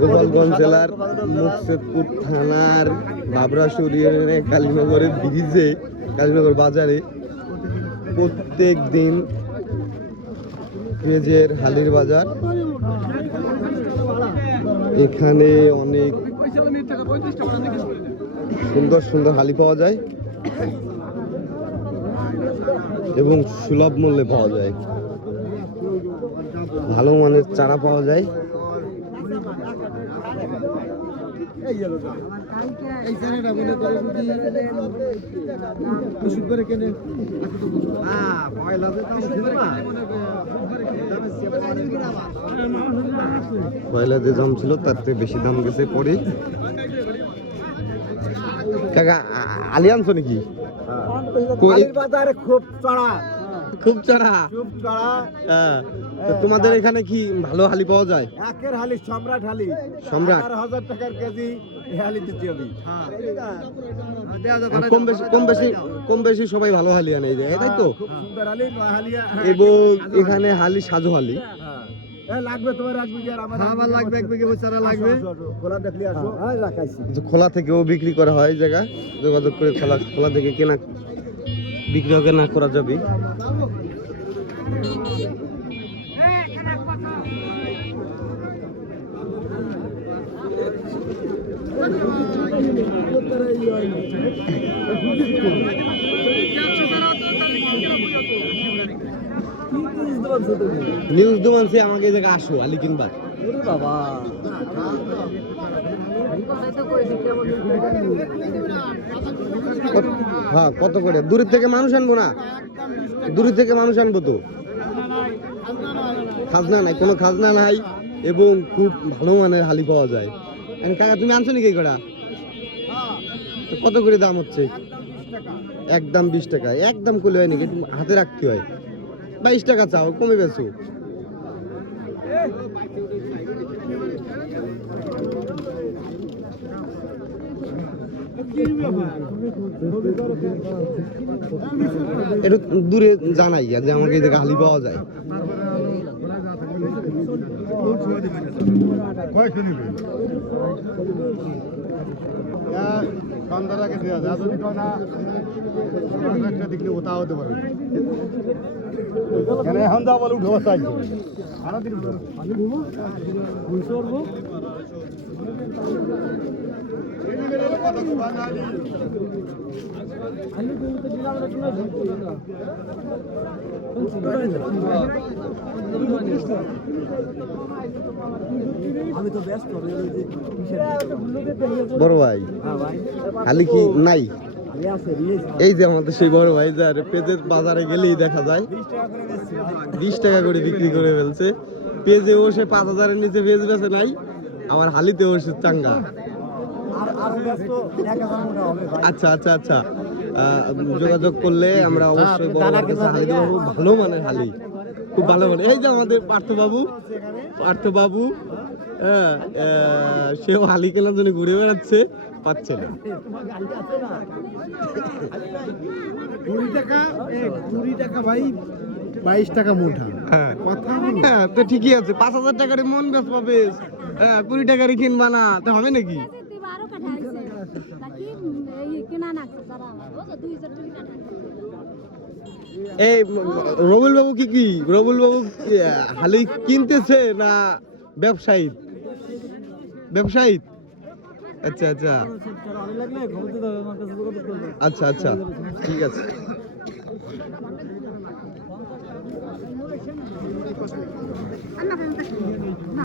গোপালগঞ্জ জেলার মুকসেদপুর থানার বাবরাশুর ইউনিয়নের কালীনগরের ব্রিজে, কালীনগর বাজারে প্রত্যেক দিন পেঁয়াজের হালির বাজার। এখানে অনেক সুন্দর সুন্দর হালি পাওয়া যায় এবং সুলভ মূল্যে পাওয়া যায়। ভালো মানের চারা পাওয়া যায়। পয়লা যে দাম ছিল তার থেকে বেশি দাম গেছে পরে। কাকা আলি আনছো নাকি? বাজারে খুব চড়া, খুব চড়া। হ্যাঁ। তোমাদের এখানে কি ভালো হালি পাওয়া যায়? একের হালি সম্রাট হালি, সম্রাট 1000 টাকার কেজি হালি দিতে হবে। কম বেশি সবাই ভালো হালি আনে, তাই তো? খুব সুন্দর হালি, নয় হালি এবং এখানে হালি সাজু হালি লাগবে। তোমার রাখবি কি? আর আমার লাগবে, এক বিঘে চারা লাগবে। খোলা দেখলি আসো, রাখাইছি। খোলা থেকেও বিক্রি করা হয়, জায়গা যোগাযোগ করে খোলা থেকে কেনা বিক্রি কেনা করা যাবে। নিউজ দুমানছে আমাকে এই জায়গায় আসো আলি কিনবা। বাবা হ্যাঁ, কত করে? দূরের থেকে মানুষ আনবো না, দূরের থেকে মানুষ আনবো তো। খাজনা নাই, কোনো খাজনা নাই এবং খুব ভালো মানের হালি পাওয়া যায়। কাকা তুমি আনছো নাকি কটা? কত করে দাম হচ্ছে? একদম 20 টাকা। একদম করলে হয় নাকি? হাতে রাখতে হয়। 22 টাকা চাও, কমে বেছো। একটু দূরে জানাই যে আমাকে এই জায়গায় হালি পাওয়া যায়। এখন যা বলে উঠে বসা আমি তো ব্যস্ত। বড় ভাই হালি কি নাই? এই যে আমাদের সেই বড় ভাই, যার পেঁয়াজের বাজারে গেলেই দেখা যায় 20 টাকা করে বিক্রি করে ফেলছে। পেঁয়াজে বসে 5000-এর নিচে পেঁয়াজ বেচে নাই, আমার হালিতে বসে চাঙ্গা। আচ্ছা আচ্ছা আচ্ছা, যোগাযোগ করলে আমরা অবশ্যই বড় ভাইয়ের কাছে হালি দেবো। ভালো মানের হালি, খুব ভালো মানে। এই যে আমাদের পার্থবাবু, হ্যাঁ, সেও হালি কেনার জন্য ঘুরে বেড়াচ্ছে, পাচ্ছে না। 20 টাকা ভাই, 22 টাকা মুঠা। হ্যাঁ, হ্যাঁ, তো ঠিকই আছে। 5000 টাকার মন বেশ পাবে, হ্যাঁ, 20 টাকারই কিনবা না, তো হবে নাকি? এই রবুল বাবু কি রবুল বাবু হালি কিনতেছে না ব্যবসায়ী? আচ্ছা আচ্ছা আচ্ছা আচ্ছা, ঠিক আছে।